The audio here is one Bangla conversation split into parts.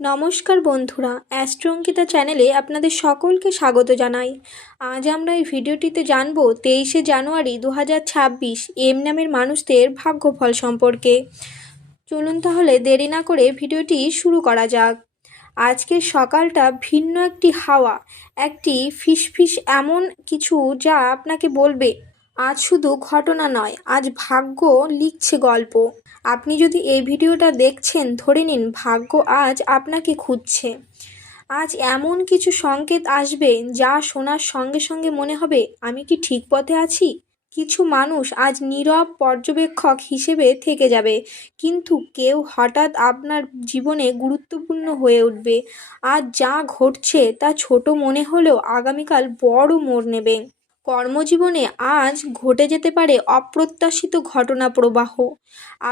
নমস্কার বন্ধুরা, অ্যাস্ট্রো অঙ্কিতা চ্যানেলে আপনাদের সকলকে স্বাগত জানাই। আজ আমরা এই ভিডিওটিতে জানব 23শে জানুয়ারি 2026 এম নামের মানুষদের ভাগ্যফল সম্পর্কে। চলুন তাহলে দেরি না করে ভিডিওটি শুরু করা যাক। আজকের সকালটা ভিন্ন একটি হাওয়া, একটি ফিসফিস এমন কিছু যা আপনাকে বলবে আজ শুধু ঘটনা নয়, আজ ভাগ্য লিখছে গল্প। আপনি যদি এই ভিডিওটা দেখছেন, ধরে নিন ভাগ্য আজ আপনাকে খুঁজছে। আজ এমন কিছু সংকেত আসবে যা শোনার সঙ্গে সঙ্গে মনে হবে আমি কি ঠিক পথে আছি। কিছু মানুষ আজ নীরব পর্যবেক্ষক হিসেবে থেকে যাবে, কিন্তু কেউ হঠাৎ আপনার জীবনে গুরুত্বপূর্ণ হয়ে উঠবে। আজ যা ঘটছে তা ছোট মনে হলেও আগামীকাল বড় মোড় নেবে। কর্মজীবনে আজ ঘটে যেতে পারে অপ্রত্যাশিত ঘটনা প্রবাহ।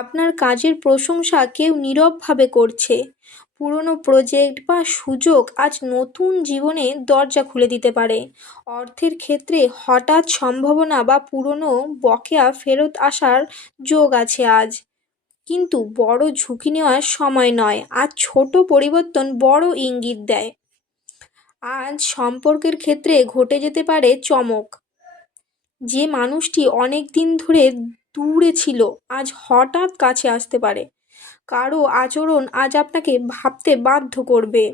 আপনার কাজের প্রশংসা কেউ নীরবভাবে করছে। পুরনো প্রজেক্ট বা সুযোগ আজ নতুন জীবনে দরজা খুলে দিতে পারে। অর্থের ক্ষেত্রে হঠাৎ সম্ভাবনা বা পুরনো বকেয়া ফেরত আসার যোগ আছে আজ। কিন্তু বড় ঝুঁকি নেওয়ার সময় নয়, আজ ছোট পরিবর্তন বড় ইঙ্গিত দেয়। আজ সম্পর্কের ক্ষেত্রে ঘটে যেতে পারে চমক। যে মানুষটি অনেক দিন ধরে দূরে ছিল আজ হঠাৎ কাছে আসতে পারে। কারো আচরণ আজ আপনাকে ভাবতে বাধ্য করবে।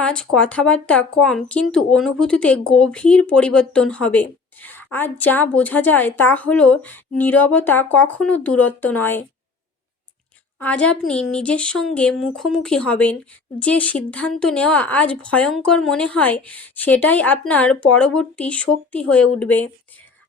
আজ কথাবার্তা কম কিন্তু অনুভূতিতে গভীর পরিবর্তন হবে। আজ যা বোঝা যায় তা হলো নীরবতা কখনো দূরত্ব নয়। আজ আপনি নিজের সঙ্গে মুখোমুখি হবেন। যে সিদ্ধান্ত নেওয়া আজ ভয়ঙ্কর মনে হয়, সেটাই আপনার পরবর্তী শক্তি হয়ে উঠবে।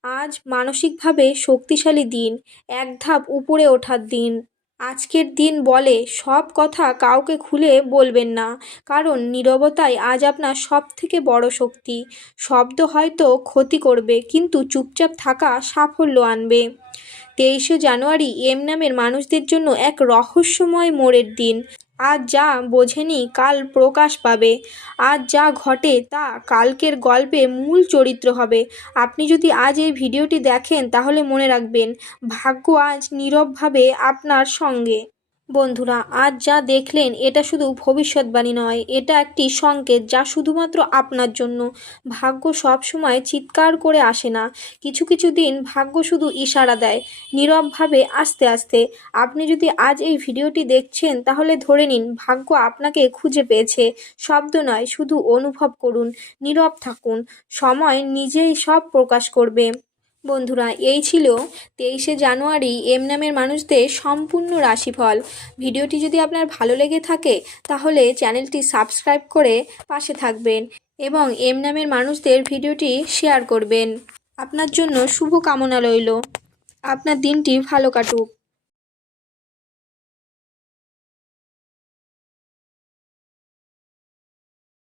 আজ মানসিকভাবে শক্তিশালী দিন, এক ধাপ উপরে ওঠার দিন। আজকের দিন বলে সব কথা কাউকে খুলে বলবেন না, কারণ নীরবতাই আজ আপনার সবথেকে বড় শক্তি। শব্দ হয়তো ক্ষতি করবে, কিন্তু চুপচাপ থাকা সাফল্য আনবে। 23শে জানুয়ারি এম নামের মানুষদের জন্য এক রহস্যময় মোড়ের দিন। আজ যা বোঝেনি কাল প্রকাশ পাবে। আজ যা ঘটে তা কালকের গল্পে মূল চরিত্র হবে। আপনি যদি আজ এই ভিডিওটি দেখেন, তাহলে মনে রাখবেন ভাগ্য আজ নীরবভাবে আপনার সঙ্গে। বন্ধুরা, আজ যা দেখলেন এটা শুধু ভবিষ্যৎবাণী নয়, এটা একটি সংকেত যা শুধুমাত্র আপনার জন্য। ভাগ্য সবসময় চিৎকার করে আসে না। কিছু কিছু দিন ভাগ্য শুধু ইশারা দেয়, নীরবভাবে আস্তে আস্তে। আপনি যদি আজ এই ভিডিওটি দেখছেন, তাহলে ধরে নিন ভাগ্য আপনাকে খুঁজে পেয়েছে। শব্দ নয়, শুধু অনুভব করুন, নীরব থাকুন, সময় নিজেই সব প্রকাশ করবে। বন্ধুরা, এই ছিল 23শে জানুয়ারি এম নামের মানুষদের সম্পূর্ণ রাশিফল। ভিডিওটি যদি আপনার ভালো লেগে থাকে, তাহলে চ্যানেলটি সাবস্ক্রাইব করে পাশে থাকবেন এবং এম নামের মানুষদের ভিডিওটি শেয়ার করবেন। আপনার জন্য শুভ কামনা রইল। আপনার দিনটি ভালো কাটুক।